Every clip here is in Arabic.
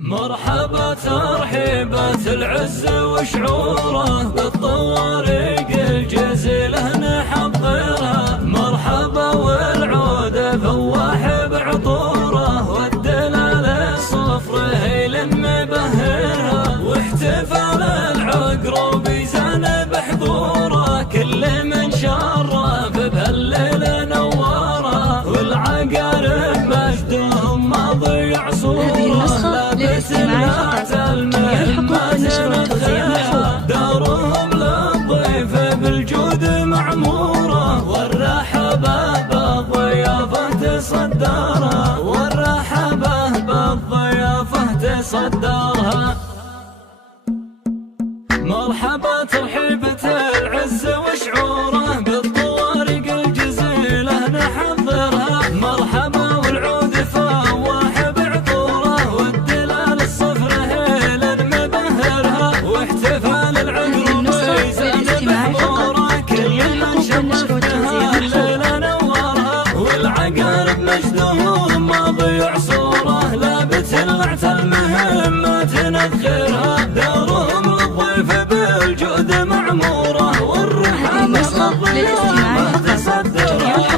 مرحبا ترحيبة العز وشعوره بالطوارق الجزيلة نحضرها. مرحبا والعود فواح بعطوره والدلال الصفر هيل مبهرها. واحتفال العقرب يزان بحضوره كل من شرف بهالليل نواره. والعقارب مجدهم ما ضيع صوره للاستماع فقط. جميع الحقوق والنشر والتوزيع محفوظ. دارهم للضيف بالجود معمورة والرحبة بالضيافة تصدرها. والرحبة بالضيافة تصدرها. مرحبا ترحيبة العز وشعوره بالطوارق الجزيلة نحضرها. مرحبا والعود فواح بعطوره والدلال الصفر هيل مبهرها. واحتفال العقرب يزان بحضوره كل من شرفتها الليلة نورها. والعقارب مجدهم ما ضيع صوره لا بتلعت المهمات نذخرها. دارهم للضيف بالجود معموره والرحابة بالضيافة تصدرها.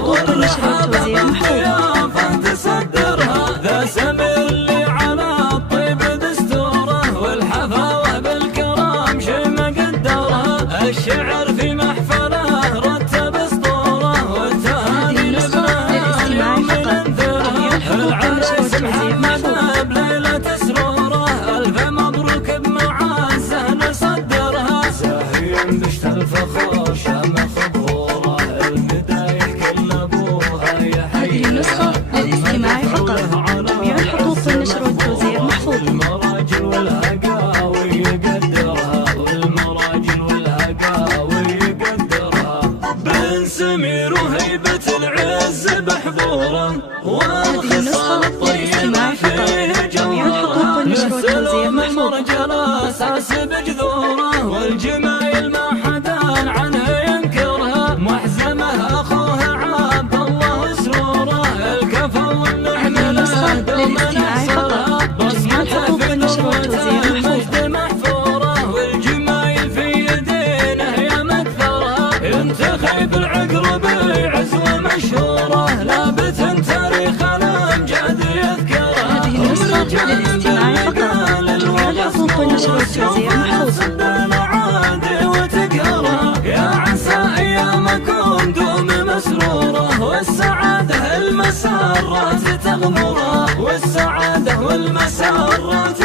والضيافة تصدرها. ذا سمي اللي على الطيب دستوره والحفاوة بالكرام شي مقدرها. الشعر في محفله رتب اسطوره والتهاني لبنها اليوم ننثرها. العريس محمد بليلة سروره ألف مبروك بمعزه نصدرها. ساهيا بشت الفخور شام خبوره البداية كل ابوها يحييها. هذه النسخة للاستماع فقط. جميع الحقوق والنشر والتوزيع محفوظ. المراجل والهقاوي يقدرها. والمراجل والهقاوي يقدرها. بن سمير وهيبة العز بحضوره والخصال الطيبة فيه جوهرها. نسلوا من مرجل اساس بجذوره والجمايل ما حدا عنه ينكرها. محزمه اخوه عبد الله سروره الكفى والنعمه له دوم نحصرها. بصمته في ذروته المجد محفوره والجمايل في يدينه يا مكثرها. ينتخب العقرب عزوه مشهوره لابت تاريخ الامجاد يذكرها. هذه النسخة للاستماع فقط. جميع الحقوق والنشر والتوزيع محفوظ. العادي وتقهرها. يا عسى ايامكم دوم مسروره والسعاده المسرات تغمرها. والسعاده والمسرات